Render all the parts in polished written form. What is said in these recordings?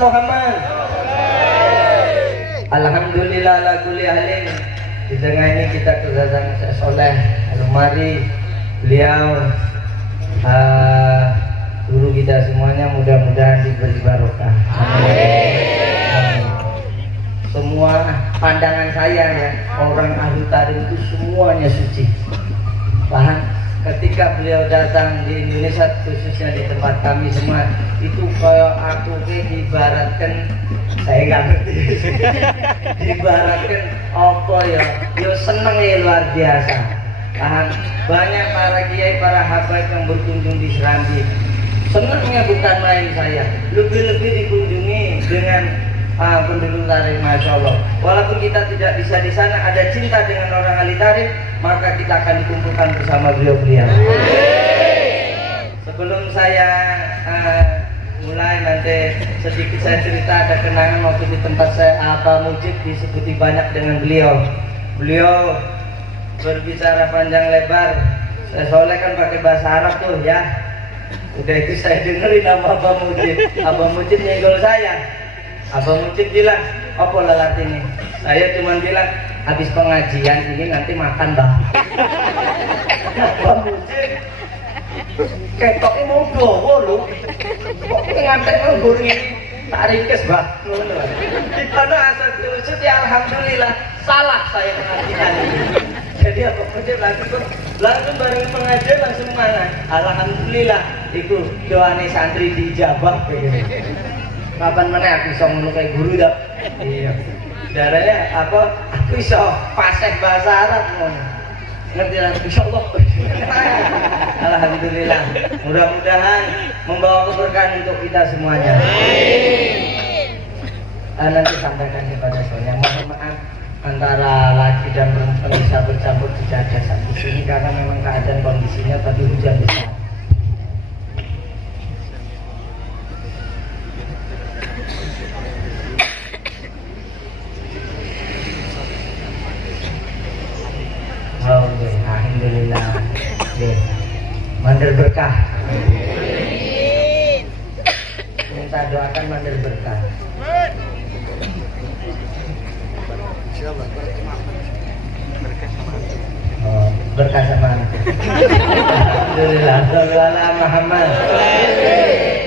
Muhammad. Alhamdulillah ala kulli halin. Di tengah ini kita kedatangan Syekh Soleh Al-Umari. Beliau guru kita semuanya, mudah-mudahan diberi barokah. Amin. Semua pandangan saya ya, orang ahli tarikh itu semuanya suci. Paham? Ketika beliau datang di Indonesia, khususnya di tempat kami semua, itu kayak aku diibaratkan, saya nggak ngerti, diibaratkan apa ya, yo seneng ya luar biasa. Paham? Banyak para kiai, para habaib yang berkunjung di Serambi. Senangnya bukan main saya, lebih-lebih dikunjungi dengan penduduk tarikh, masya Allah. Walaupun kita tidak bisa di sana, ada cinta dengan orang ahli tarikh, maka kita akan dikumpulkan bersama beliau-beliau. Sebelum saya mulai, nanti sedikit saya cerita, ada kenangan waktu di tempat saya Abah Mujib disebuti banyak dengan beliau. Beliau berbicara panjang lebar. Saya Soleh kan pakai bahasa Arab tuh ya. Udah itu saya dengerin nama Abah Mujib. Abah Mujib nyenggol saya. Abah Mujib bilang, apa lalat ini? Saya cuma bilang, habis pengajian ini nanti makan bang. Abah Mujib ketoknya mau dowo lu. Kok ngantek nganggur ini? Tak ringkes bang. Di mana asal diusut ya alhamdulillah. Salah saya mengajian ini. Jadi Abah Mujib langsung bareng pengajian langsung mana? Alhamdulillah. Itu doane santri diijabah begini. Kapan mana aku bisa ngomong kayak guru dah. Iya. Darahnya apa? Aku bisa fasih bahasa Arab ngomong. Ngerti lah, insyaallah. Alhamdulillah. Mudah-mudahan membawa keberkahan untuk kita semuanya. Nanti sampaikan kepada saya. Mohon maaf antara laki dan perempuan bisa bercampur tidak ada satu sini karena memang keadaan kondisinya tadi hujan besar. Alhamdulillah. Mandel berkah. Minta doakan mandel berkah. Berkah sama. Alhamdulillah. Alhamdulillah Muhammad.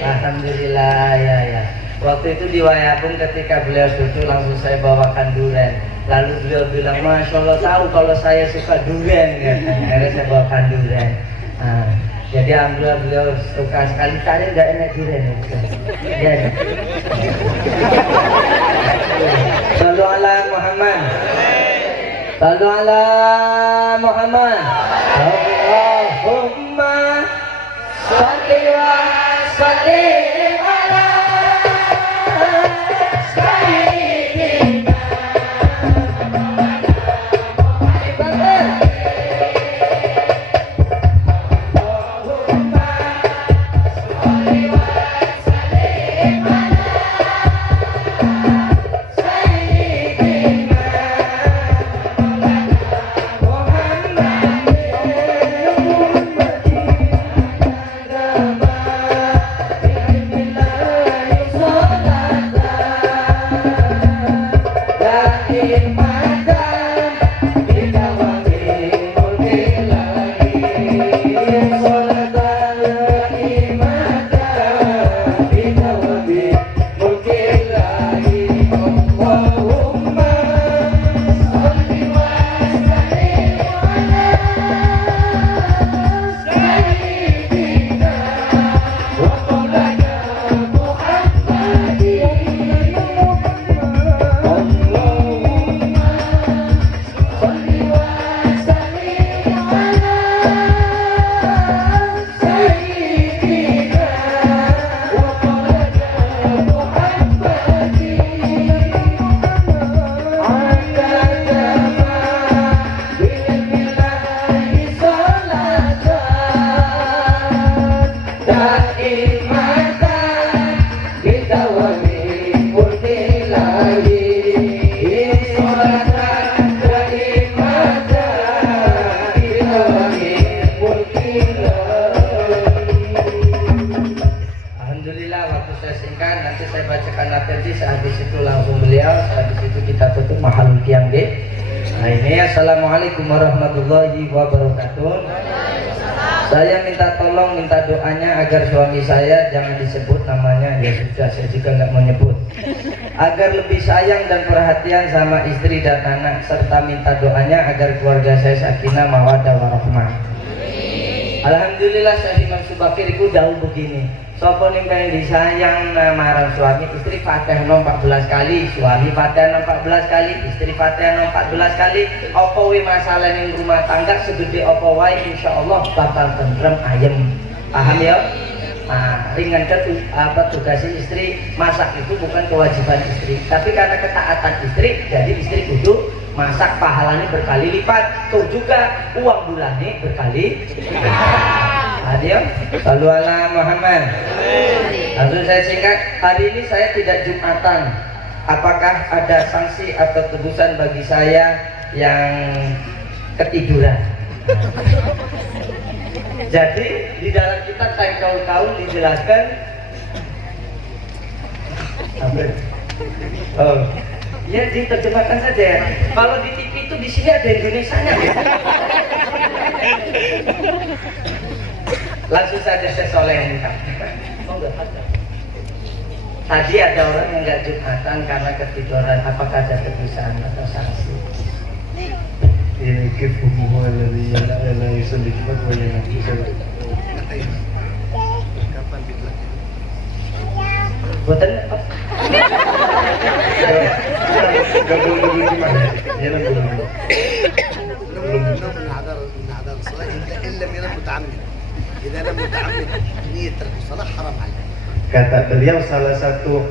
Alhamdulillah ya. Waktu itu di Wayapung ketika beliau duduk langsung saya bawakan durian. Lalu beliau bilang, Masya Allah tahu kalau saya suka durian ya. Akhirnya saya bawakan durian. Jadi alhamdulillah beliau suka sekali. Tadi nggak enak durian ya. Sallu ala Muhammad. Sallu ala Muhammad. Allahumma sholli wa sallim ala sayyidina. bacakan atensi, sehabis itu langsung beliau, sehabis itu kita tutup mahal kiam deh. Nah ini assalamualaikum warahmatullahi wabarakatuh. Saya minta tolong, minta doanya agar suami saya jangan disebut namanya, ya sudah saya juga nggak mau nyebut. Agar lebih sayang dan perhatian sama istri dan anak, serta minta doanya agar keluarga saya sakinah mawaddah warahmah. Alhamdulillah saya Imam Subakir itu jauh begini. Sopo ning pengen disayang marang suami, istri Fatihah 14 kali, suami Fatihah 14 kali, istri Fatihah 14 kali. Opo we masalah ning rumah tangga segede opo wae insyaallah bakal tentrem ayem. Paham ya? Nah, ringankan tugas istri, masak itu bukan kewajiban istri, tapi karena ketaatan istri, jadi istri kudu masak, pahalanya berkali lipat. Tuh juga uang bulannya berkali lipat. Adio, lalu ala Muhammad. Langsung saya singkat, hari ini saya tidak Jumatan. Apakah ada sanksi atau tebusan bagi saya yang ketiduran? Jadi di dalam kitab Taikul Kaul dijelaskan. Oh, ya diterjemahkan saja. Kalau di TV itu di sini ada Indonesianya. Langsung saja saya solehin. Tadi ada orang yang nggak Jumatan karena ketiduran. Apakah ada tebusan atau sanksi? Ini kifuhu alladhi la yusalli Jumat wa la yusalli. Kapan dibuat? Buatan apa? Enggak boleh Jumat. Ya belum. نعذر الصلاة إن لم يكن متعمد. إذا لم متعمد نية ترك الصلاة حرام عليه. Kata beliau salah satu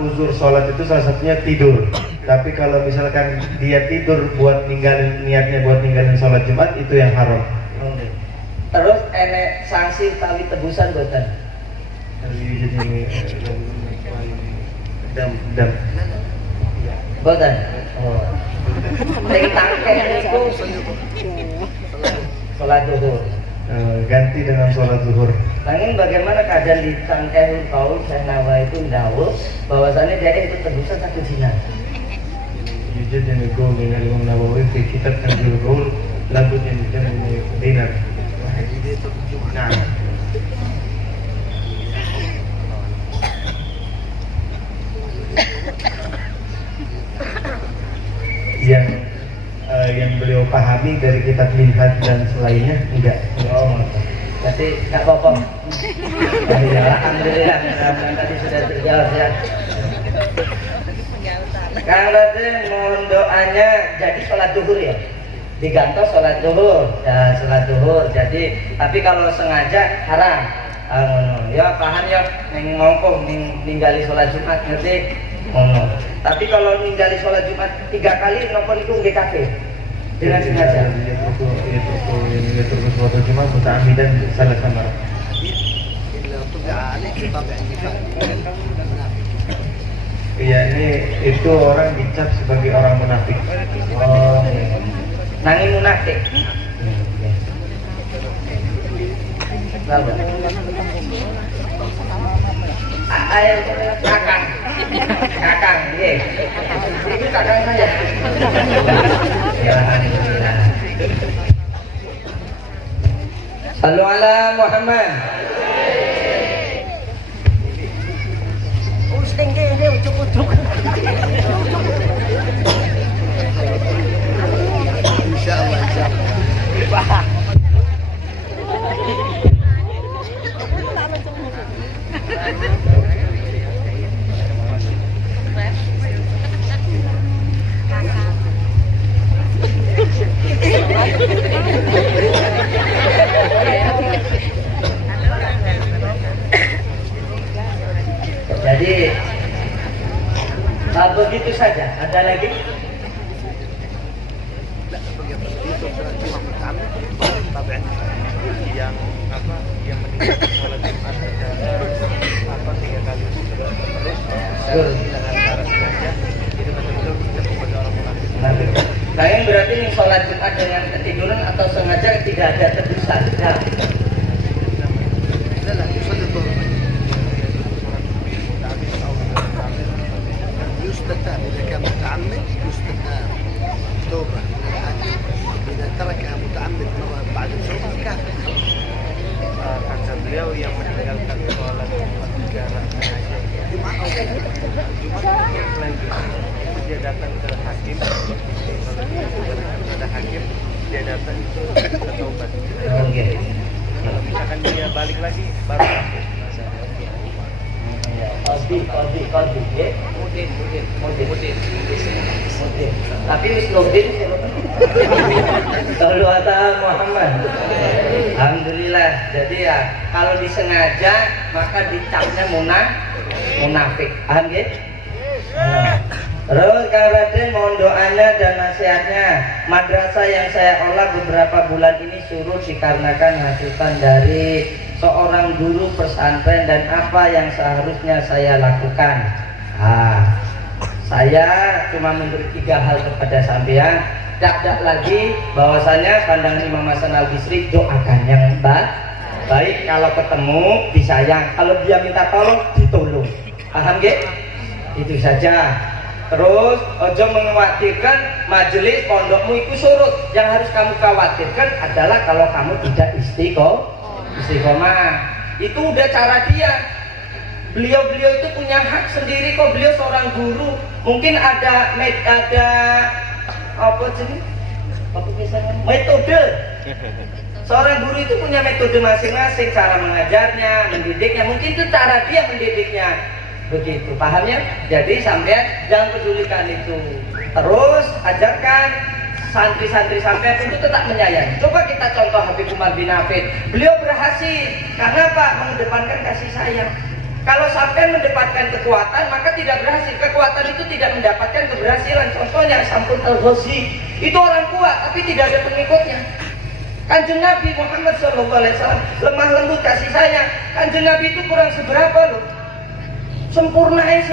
uzur sholat itu salah satunya tidur. Tapi kalau misalkan dia tidur buat ninggalin, niatnya buat ninggalin sholat Jumat, itu yang haram. Terus enek sanksi utawi tebusan boten? Dam. Boten. Oh. Ning tangkeh niku sholat zuhur. Ganti dengan sholat zuhur. Namun bagaimana keadaan di Tangkehul Kaul Syahnawa itu dawuh bahwasannya dia itu tebusan satu zina. Yujud yang digaul dengan Imam Nawawi di kitab Tanjul Gaul labud yang dijamin dinar. Nah, yang beliau pahami dari kitab Minhaj dan selainnya enggak. Oh, berarti nggak apa-apa. Ya, alhamdulillah, tadi sudah terjawab ya. Kang Raden mohon doanya, jadi sholat duhur ya, digantos sholat duhur, ya sholat duhur. Jadi tapi kalau sengaja haram. Ya paham ya, neng ngongkong ninggali sholat Jumat ngerti. Tapi kalau ninggali sholat Jumat 3 kali ngongkong itu nggak kafir dengan sengaja. Itu sholat Jumat muta'ammidan salah sama. إلا طبع عليك طبع النفاق. Iya, itu orang dicap sebagai orang munafik. Oh, nanging munafik. Lalu, ayo kakang, ye, ini kakang saya. Ya, alhamdulillah. Sallu ala Muhammad. إن شاء الله إن شاء الله. Jadi begitu saja. Ada lagi? لا begitu sholat Jumat muta'ammid طبع النفاق. Yang meninggalkan sholat Jumat dan 3 kali terus dengan cara sengaja itu betul-betul kita sebagai orang munafik. Nah, yang berarti nih sholat Jumat dengan ketiduran atau sengaja tidak ada tebusan. Nah, لا يصلي الظهر. yang meninggalkan sholat Jumat secara sengaja, Jumat selanjutnya itu dia datang ke hakim. Kalau dia sudah ada hakim, dia datang itu bertobat. Oke. Kalau misalkan dia balik lagi, baru masuk. Kodi, ya. Mudin. Tapi wis nurdin Sallu ala Muhammad. Alhamdulillah. Jadi ya, kalau disengaja maka dicapnya munafik. Paham ya? Terus Kang Raden mohon doanya dan nasihatnya. Madrasah yang saya olah beberapa bulan ini surut dikarenakan hasutan dari seorang guru pesantren dan apa yang seharusnya saya lakukan. Saya cuma memberi 3 hal kepada sampean. Tidak lagi bahwasanya pandangan Imam Hasan Al-Bisri, doakan yang baik, kalau ketemu disayang, kalau dia minta tolong ditolong. Paham gak? Itu saja. Terus ojo mengkhawatirkan majelis pondokmu itu surut. Yang harus kamu khawatirkan adalah kalau kamu tidak istiqomah. Itu udah cara dia. Beliau itu punya hak sendiri kok. Beliau seorang guru. Mungkin ada apa jenis? Apa misalnya? Metode. Seorang guru itu punya metode masing-masing, cara mengajarnya, mendidiknya. Mungkin itu cara dia mendidiknya. Begitu, pahamnya? Jadi sampean jangan pedulikan itu. Terus ajarkan santri-santri sampean untuk tetap menyayangi. Coba kita contoh Habib Umar bin Hafid. Beliau berhasil karena apa? Mengedepankan kasih sayang. Kalau sampean mendapatkan kekuatan, maka tidak berhasil. Kekuatan itu tidak mendapatkan keberhasilan. Contohnya Sampun Al-Ghazi, itu orang kuat tapi tidak ada pengikutnya. Kanjeng Nabi Muhammad SAW lemah lembut kasih sayang. Kanjeng Nabi itu kurang seberapa loh. Sempurnai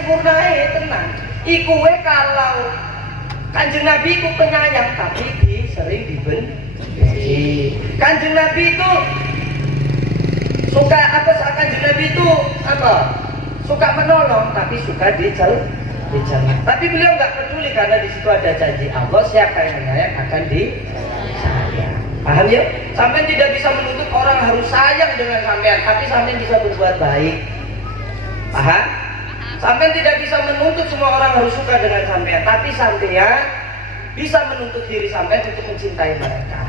tenang. Ikuwe kalau Kanjeng Nabi itu penyayang tapi sering dibenci. Kanjeng Nabi itu suka apa? Kanjeng Nabi itu apa? Suka menolong tapi suka dicelak. Tapi beliau nggak peduli karena di situ ada janji Allah, siapa yang menyayang akan disayang. Paham ya? Sampai tidak bisa menuntut orang harus sayang dengan sampean, tapi sampean bisa berbuat baik. Paham? Sampean tidak bisa menuntut semua orang harus suka dengan sampean, tapi sampean bisa menuntut diri sampean untuk mencintai mereka.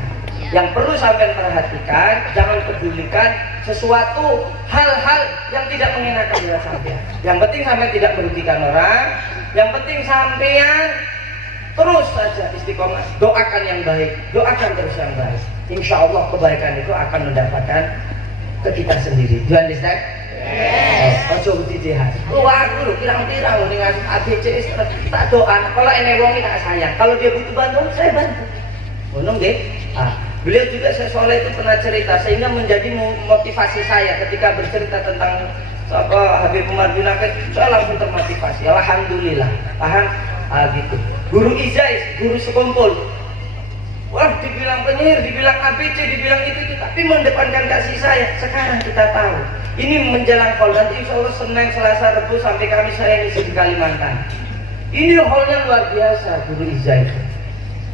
Yang perlu sampean perhatikan, jangan pedulikan sesuatu hal-hal yang tidak mengenakan diri sampean. Yang penting sampean tidak merugikan orang. Yang penting sampean terus saja istiqomah, doakan yang baik, doakan terus yang baik. Insya Allah kebaikan itu akan mendapatkan ke kita sendiri. Do you understand? Ojo jihad. Aku lho pirang-pirang dengan ABC tak doa. Kalau enek wong tak sayang. Kalau dia butuh bantuan saya bantu. Ngono nggih? Beliau juga saya soalnya itu pernah cerita sehingga menjadi motivasi saya ketika bercerita tentang Habib Umar bin Hafid. Saya langsung termotivasi. Alhamdulillah. Paham? Gitu. Guru Izais, guru sekumpul. Wah, dibilang penyihir, dibilang ABC, dibilang itu, tapi mendepankan kasih saya. Sekarang kita tahu. Ini menjelang hall, nanti insya Allah Senin, Selasa, Rabu sampai Kamis saya ngisi di Kalimantan. Ini hallnya luar biasa, guru Izai.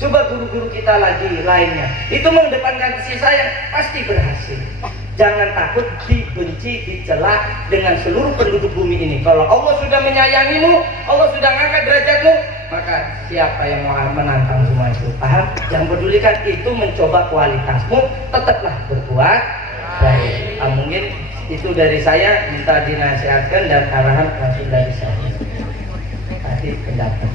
Coba guru-guru kita lagi lainnya. Itu mengedepankan kasih sayang, pasti berhasil. Jangan takut dibenci, dicela dengan seluruh penduduk bumi ini. Kalau Allah sudah menyayangimu, Allah sudah ngangkat derajatmu, maka siapa yang mau menantang semua itu? Paham? Jangan pedulikan itu, mencoba kualitasmu, tetaplah berbuat baik. Mungkin itu dari saya, minta dinasihatkan dan arahan langsung dari saya. Tadi pendapat.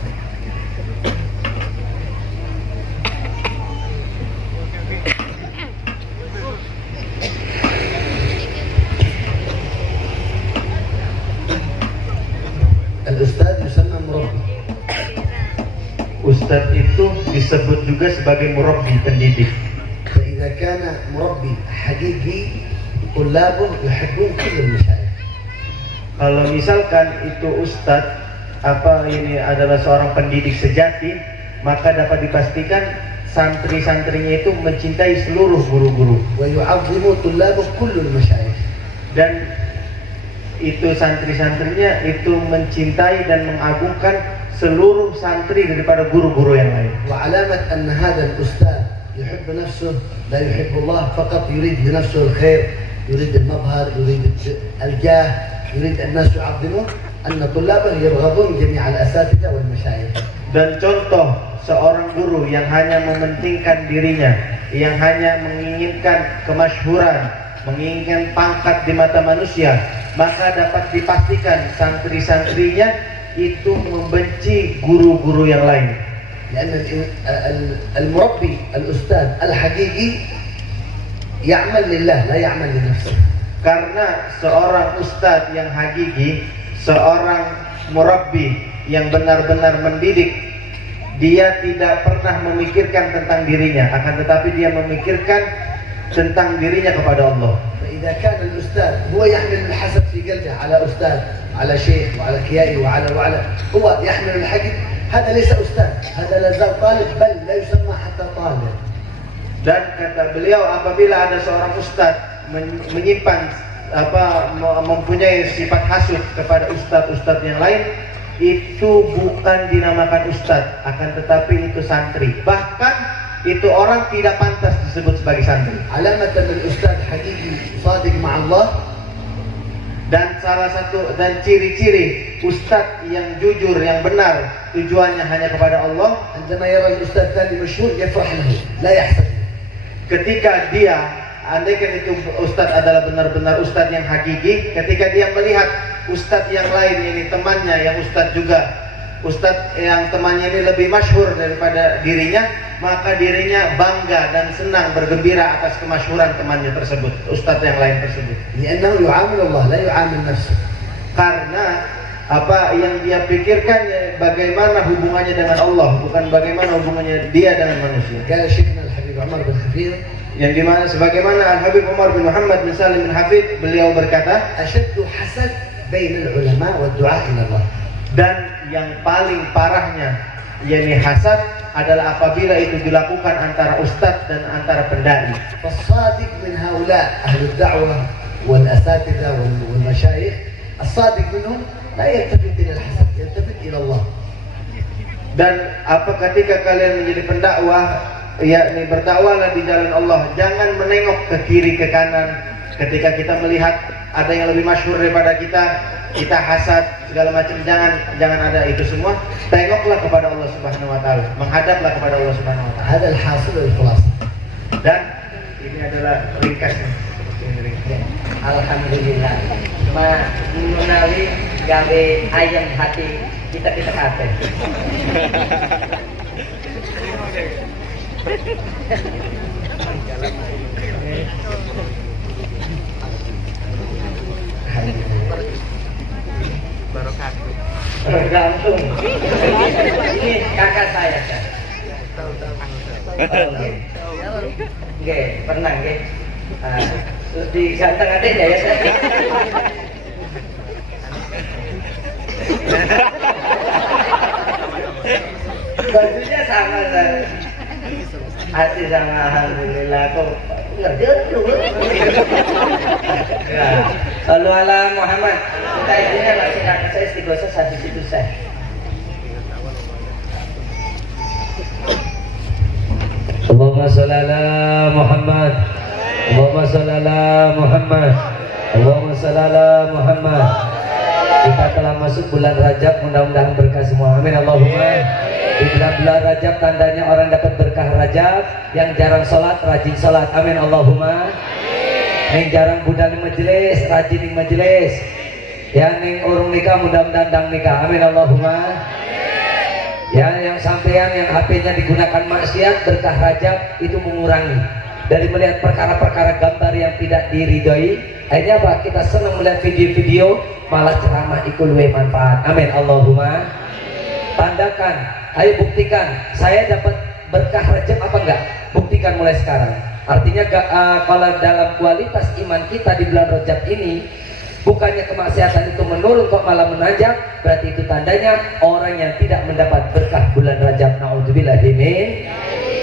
Al-Ustadz yusamma murabbi. Ustadz itu disebut juga sebagai murabbi, pendidik. فإذا كان مربي حقيقي طلابه يحبون كل المشايخ. Kalau misalkan itu ustadz ini adalah seorang pendidik sejati, maka dapat dipastikan santri-santrinya itu mencintai seluruh guru-guru. ويعظم طلابه كل المشايخ. Dan itu santri-santrinya itu mencintai dan mengagungkan seluruh santri daripada guru-guru yang lain. وعلامة أن هذا الأستاذ يحب نفسه لا يحب الله فقط يريد لنفسه الخير يريد المظهر، يريد الجاه، يريد الناس يعظموه، أن طلابه يبغضون جميع الأساتذة والمشايخ. Dan contoh seorang guru yang hanya mementingkan dirinya, yang hanya menginginkan kemasyhuran, menginginkan pangkat di mata manusia, maka dapat dipastikan santri-santrinya itu membenci guru-guru yang lain. لأن المربي الأستاذ الحقيقي يعمل لله لا يعمل لنفسه. Karena seorang ustadz yang hakiki, seorang murabbi yang benar-benar mendidik, dia tidak pernah memikirkan tentang dirinya, akan tetapi dia memikirkan tentang dirinya kepada Allah. فإذا كان الأستاذ هو يحمل الحسد في قلبه على أستاذ، على شيخ، وعلى كيائي، وعلى هو يحمل الحقد، هذا ليس أستاذ، هذا لا زال طالب، بل لا يسمى حتى طالب. Dan kata beliau, apabila ada seorang ustadz menyimpan mempunyai sifat hasud kepada ustadz-ustadz yang lain, itu bukan dinamakan ustadz, akan tetapi itu santri. Bahkan itu orang tidak pantas disebut sebagai santri. علامة أن الأستاذ حقيقي صادق مع الله. Dan salah satu dan ciri-ciri ustadz yang jujur, yang benar, tujuannya hanya kepada Allah. عندما يرى الأستاذ الثاني مشهور يفرح له لا يحسد. Ketika dia, andaikan itu ustadz adalah benar-benar ustadz yang hakiki, ketika dia melihat ustadz yang lain ini temannya yang ustadz juga, ustadz yang temannya ini lebih masyhur daripada dirinya, maka dirinya bangga dan senang, bergembira atas kemasyhuran temannya tersebut, ustadz yang lain tersebut. لأنه يعامل الله لا يعامل نفسه. Karena apa yang dia pikirkan bagaimana hubungannya dengan Allah, bukan bagaimana hubungannya dia dengan manusia. قال شيخنا الحبيب عمر بن حفيظ، Yang dimana sebagaimana Al-Habib Umar bin Muhammad bin Salim bin Hafid, beliau berkata, أشد حسد بين العلماء والدعاء إلى الله. dan yang paling parahnya yakni hasad adalah apabila itu dilakukan antara ustadz dan antara pendai. فالصادق من هؤلاء أهل الدعوة والأساتذة والمشايخ، الصادق منهم لا يلتفت إلى الحسد، يلتفت إلى الله. Dan apa ketika kalian menjadi pendakwah, yakni berdakwahlah di jalan Allah, jangan menengok ke kiri ke kanan. Ketika kita melihat ada yang lebih masyhur daripada kita hasad segala macam, jangan ada itu semua. Tengoklah kepada Allah Subhanahu wa taala, menghadaplah kepada Allah Subhanahu wa taala. هذا الحاصل الخلاصة. Dan ini adalah ringkasnya. Alhamdulillah. Menawi gawe ayam hati kita kabeh. Barokah. Tergantung. Ini kakak saya kan. Oke, pernah nggih. Di ganteng adanya ya. Bajunya sama saya. Hati sama alhamdulillah kok ngerti dulu. Ya. Sallu ala Muhammad. Kita ini masih kakak saya istighosa hadis itu saya. Allahumma shalli ala Muhammad. Allahumma shalli ala Muhammad. Allahumma shalli ala Muhammad. Kita telah masuk bulan Rajab, mudah-mudahan berkah semua. Amin Allahumma. Di bulan Rajab tandanya orang dapat berkah Rajab. Yang jarang sholat, rajin sholat. Amin Allahumma. Yang jarang budal di majelis, rajin di majelis. Yang urung nikah, mudah-mudahan dang nikah. Amin Allahumma. Ya, yang sampean yang HP-nya digunakan maksiat, berkah Rajab itu mengurangi. Dari melihat perkara-perkara gambar yang tidak diridhoi, akhirnya apa? Kita senang melihat video-video, malah ceramah ikut luwe manfaat. Amin Allahumma. Tandakan, ayo buktikan, saya dapat berkah Rajab apa enggak? Buktikan mulai sekarang. Artinya kalau dalam kualitas iman kita di bulan Rajab ini, bukannya kemaksiatan itu menurun kok malah menanjak, berarti itu tandanya orang yang tidak mendapat berkah bulan Rajab. Naudzubillah min.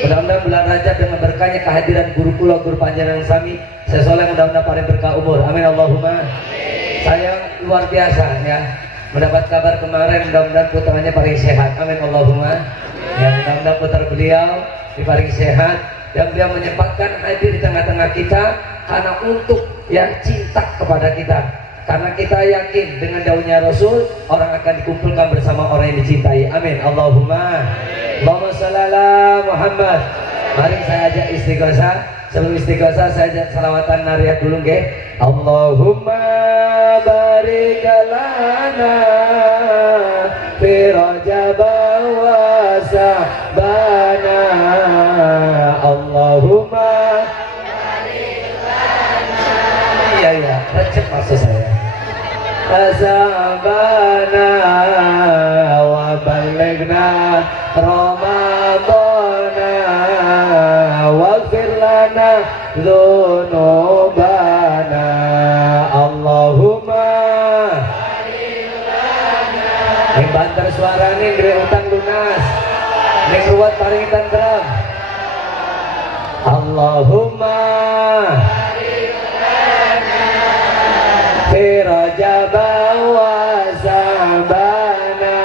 Mudah-mudahan bulan Rajab dengan berkahnya kehadiran guru kula, guru panjenengan sami, saya soleh mudah-mudahan paling berkah umur. Amin Allahumma. Saya luar biasa ya, mendapat kabar kemarin, mudah-mudahan putranya paling sehat. Amin Allahumma. Ya, mudah-mudahan putra beliau diparingi sehat. dan beliau menyempatkan hadir di tengah-tengah kita karena untuk yang cinta kepada kita. Karena kita yakin dengan daunnya Rasul, orang akan dikumpulkan bersama orang yang dicintai. Amin. Allahumma shalli ala Muhammad. Mari saya ajak istighosah. Sebelum istighosah saya ajak salawatan nariyat dulu nggih. Allahumma barik lana fi Rajab wa Sa'bana. Allahumma iya, recep maksud saya. Azabana wa balighna Ramadana waghfir lana dzunubana. Allahumma ning banter suarane gede utang lunas. Ning ruwet paring tentrem. Allahumma fi Rajab wa Sa'bana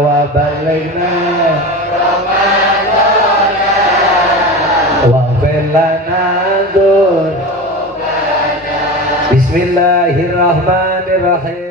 wa balighna Ramadana waghfir lana dzunubana. Bismillahirrahmanirrahim.